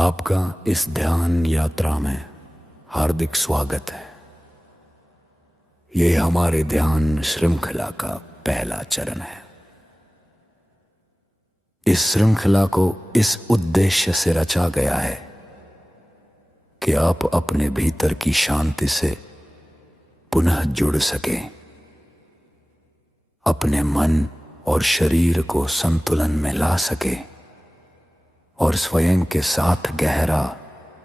आपका इस ध्यान यात्रा में हार्दिक स्वागत है। ये हमारे ध्यान श्रृंखला का पहला चरण है। इस श्रृंखला को इस उद्देश्य से रचा गया है कि आप अपने भीतर की शांति से पुनः जुड़ सकें, अपने मन और शरीर को संतुलन में ला सके और स्वयं के साथ गहरा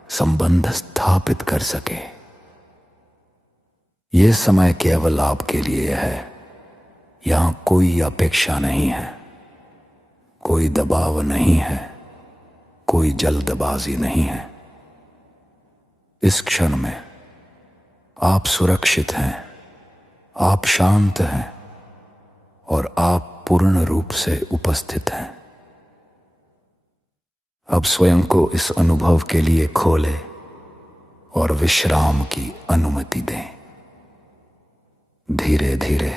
संबंध स्थापित कर सके। ये समय केवल आपके लिए है। यहां कोई अपेक्षा नहीं है, कोई दबाव नहीं है, कोई जल्दबाजी नहीं है। इस क्षण में आप सुरक्षित हैं, आप शांत हैं और आप पूर्ण रूप से उपस्थित हैं। अब स्वयं को इस अनुभव के लिए खोलें और विश्राम की अनुमति दें। धीरे धीरे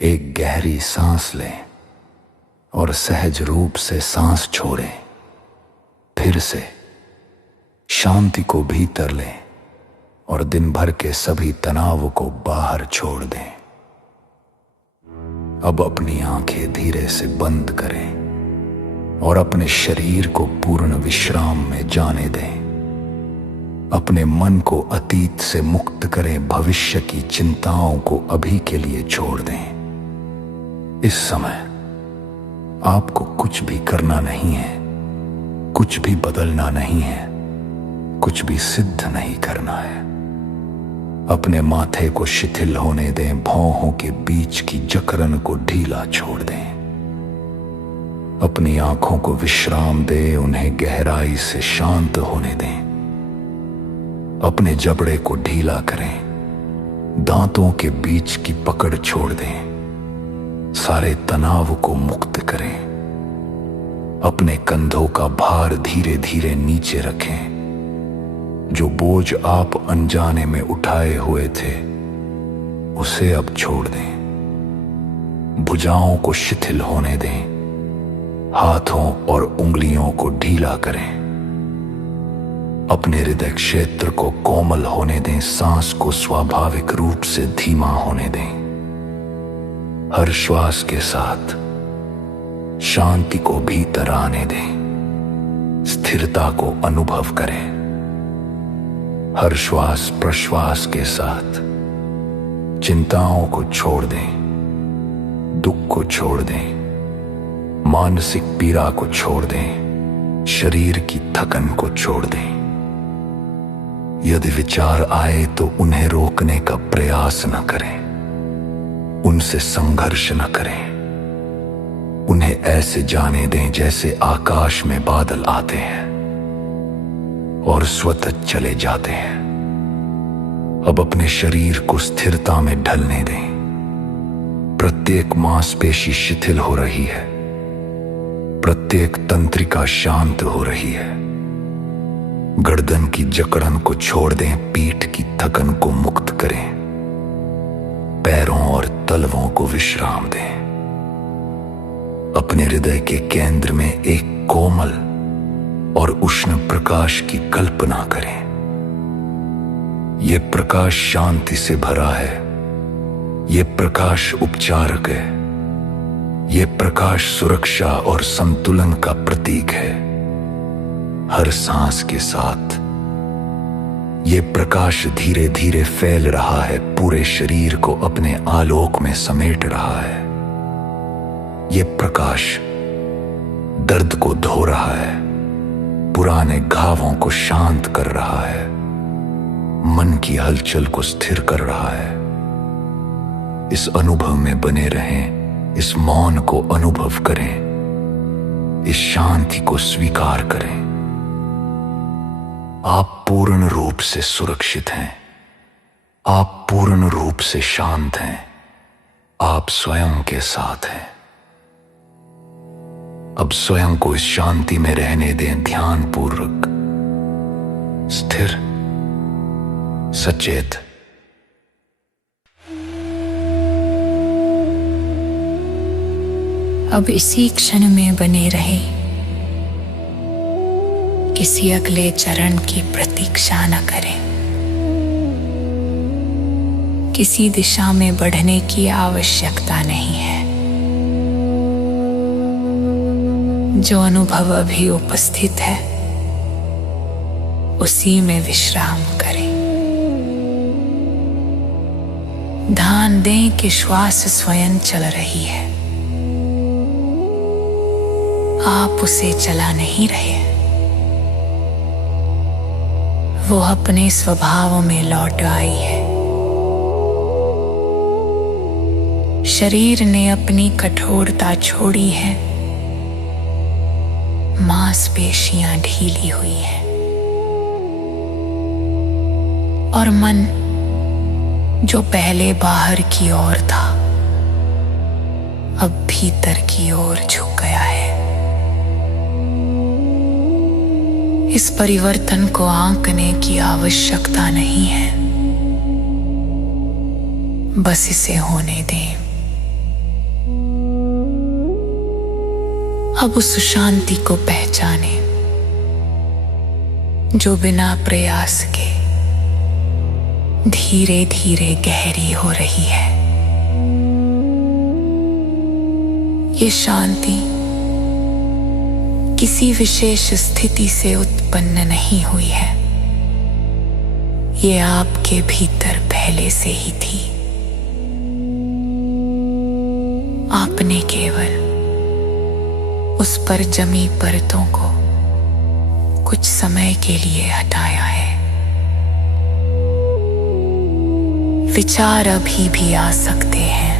एक गहरी सांस लें और सहज रूप से सांस छोड़ें। फिर से शांति को भीतर लें और दिन भर के सभी तनाव को बाहर छोड़ दें। अब अपनी आंखें धीरे से बंद करें और अपने शरीर को पूर्ण विश्राम में जाने दें। अपने मन को अतीत से मुक्त करें, भविष्य की चिंताओं को अभी के लिए छोड़ दें। इस समय आपको कुछ भी करना नहीं है, कुछ भी बदलना नहीं है, कुछ भी सिद्ध नहीं करना है। अपने माथे को शिथिल होने दें, भौहों के बीच की जकड़न को ढीला छोड़ दें। अपनी आंखों को विश्राम दें, उन्हें गहराई से शांत होने दें। अपने जबड़े को ढीला करें, दांतों के बीच की पकड़ छोड़ दें, सारे तनाव को मुक्त करें। अपने कंधों का भार धीरे धीरे नीचे रखें। जो बोझ आप अनजाने में उठाए हुए थे उसे अब छोड़ दें। भुजाओं को शिथिल होने दें, हाथों और उंगलियों को ढीला करें। अपने हृदय क्षेत्र को कोमल होने दें, सांस को स्वाभाविक रूप से धीमा होने दें। हर श्वास के साथ शांति को भीतर आने दें, स्थिरता को अनुभव करें। हर श्वास प्रश्वास के साथ चिंताओं को छोड़ दें, दुख को छोड़ दें, मानसिक पीड़ा को छोड़ दें, शरीर की थकन को छोड़ दें। यदि विचार आए तो उन्हें रोकने का प्रयास न करें, उनसे संघर्ष न करें। उन्हें ऐसे जाने दें जैसे आकाश में बादल आते हैं और स्वतः चले जाते हैं। अब अपने शरीर को स्थिरता में ढलने दें। प्रत्येक मांसपेशी शिथिल हो रही है, प्रत्येक तंत्रिका शांत हो रही है। गर्दन की जकड़न को छोड़ दें, पीठ की थकन को मुक्त करें, पैरों और तलवों को विश्राम दें। अपने हृदय के केंद्र में एक कोमल और उष्ण प्रकाश की कल्पना करें। यह प्रकाश शांति से भरा है, यह प्रकाश उपचारक है, यह प्रकाश सुरक्षा और संतुलन का प्रतीक है। हर सांस के साथ यह प्रकाश धीरे धीरे फैल रहा है, पूरे शरीर को अपने आलोक में समेट रहा है। यह प्रकाश दर्द को धो रहा है, पुराने घावों को शांत कर रहा है, मन की हलचल को स्थिर कर रहा है। इस अनुभव में बने रहें, इस मौन को अनुभव करें, इस शांति को स्वीकार करें। आप पूर्ण रूप से सुरक्षित हैं, आप पूर्ण रूप से शांत हैं, आप स्वयं के साथ हैं। अब स्वयं को इस शांति में रहने दें, ध्यानपूर्वक, स्थिर, सचेत। अब इसी क्षण में बने रहे। किसी अगले चरण की प्रतीक्षा न करें। किसी दिशा में बढ़ने की आवश्यकता नहीं है। जो अनुभव अभी उपस्थित है उसी में विश्राम करें। ध्यान दें कि श्वास स्वयं चल रही है, आप उसे चला नहीं रहे। वो अपने स्वभाव में लौट आई है। शरीर ने अपनी कठोरता छोड़ी है, मांसपेशियां ढीली हुई हैं और मन जो पहले बाहर की ओर था अब भीतर की ओर झुक गया है। इस परिवर्तन को आंकने की आवश्यकता नहीं है, बस इसे होने दें। अब उस शांति को पहचानें जो बिना प्रयास के धीरे धीरे गहरी हो रही है। ये शांति किसी विशेष स्थिति से उत्पन्न नहीं हुई है, ये आपके भीतर पहले से ही थी। आपने केवल उस पर जमी परतों को कुछ समय के लिए हटाया है। विचार अभी भी आ सकते हैं,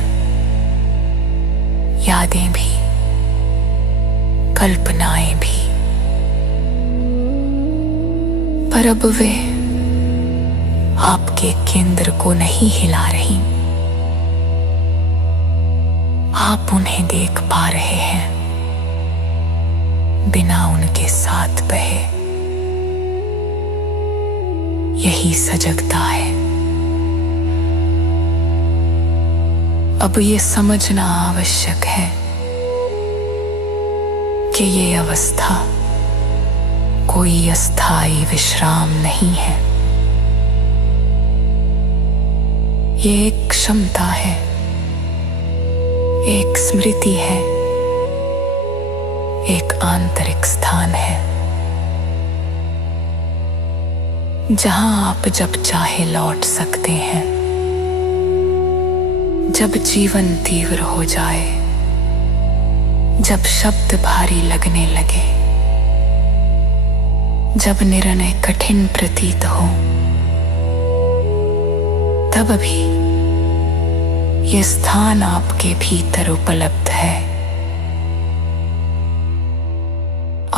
यादें भी, कल्पनाएं भी, पर अब वे आपके केंद्र को नहीं हिला रही। आप उन्हें देख पा रहे हैं बिना उनके साथ बहे। यही सजगता है। अब ये समझना आवश्यक है कि ये अवस्था कोई अस्थायी विश्राम नहीं है। ये एक क्षमता है, एक स्मृति है, एक आंतरिक स्थान है जहां आप जब चाहे लौट सकते हैं। जब जीवन तीव्र हो जाए, जब शब्द भारी लगने लगे, जब निर्णय कठिन प्रतीत हो, तब भी ये स्थान आपके भीतर उपलब्ध है।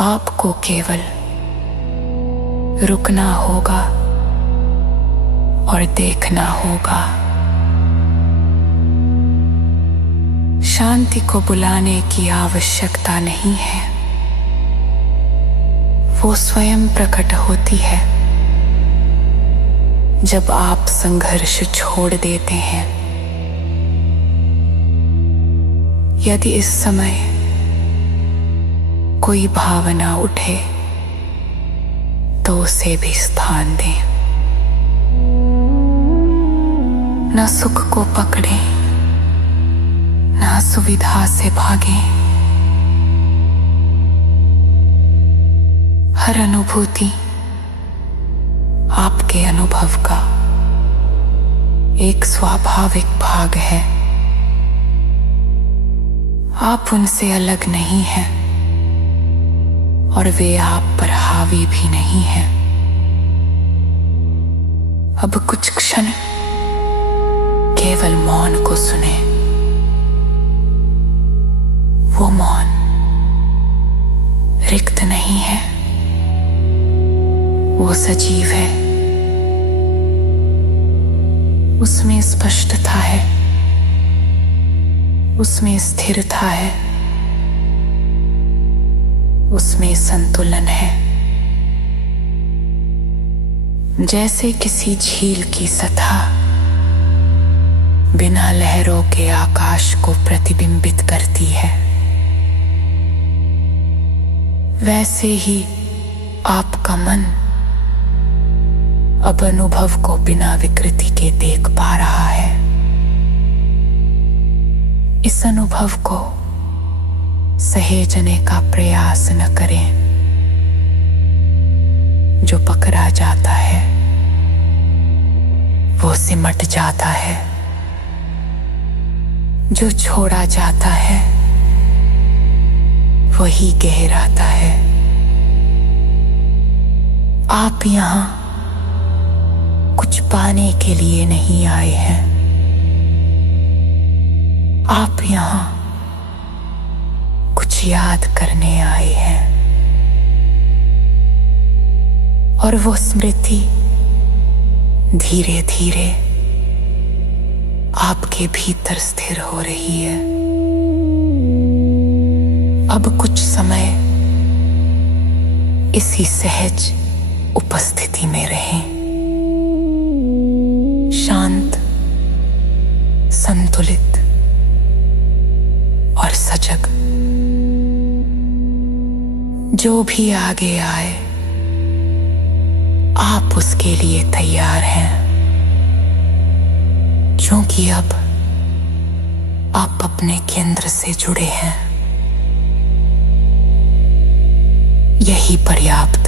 आपको केवल रुकना होगा और देखना होगा। शांति को बुलाने की आवश्यकता नहीं है, वो स्वयं प्रकट होती है जब आप संघर्ष छोड़ देते हैं। यदि इस समय कोई भावना उठे तो उसे भी स्थान दें। न सुख को पकड़ें, ना सुविधा से भागें। हर अनुभूति आपके अनुभव का एक स्वाभाविक भाग है। आप उनसे अलग नहीं हैं और वे आप पर हावी भी नहीं हैं। अब कुछ क्षण केवल मौन को सुने। वो मौन रिक्त नहीं है, वो सजीव है। उसमें स्पष्टता है, उसमें स्थिरता है, उसमें संतुलन है। जैसे किसी झील की सतह बिना लहरों के आकाश को प्रतिबिंबित करती है, वैसे ही आपका मन अब अनुभव को बिना विकृति के देख पा रहा है। इस अनुभव को सहेजने का प्रयास न करें। जो पकड़ा जाता है वो सिमट जाता है, जो छोड़ा जाता है वही गहराता है। आप यहाँ कुछ पाने के लिए नहीं आए हैं, आप यहाँ कुछ याद करने आए हैं। और वो स्मृति धीरे धीरे आपके भीतर स्थिर हो रही है। अब कुछ समय इसी सहज उपस्थिति में रहें, शांत, संतुलित और सजग। जो भी आगे आए आप उसके लिए तैयार हैं, क्योंकि अब आप अपने केंद्र से जुड़े हैं। यही पर्याप्त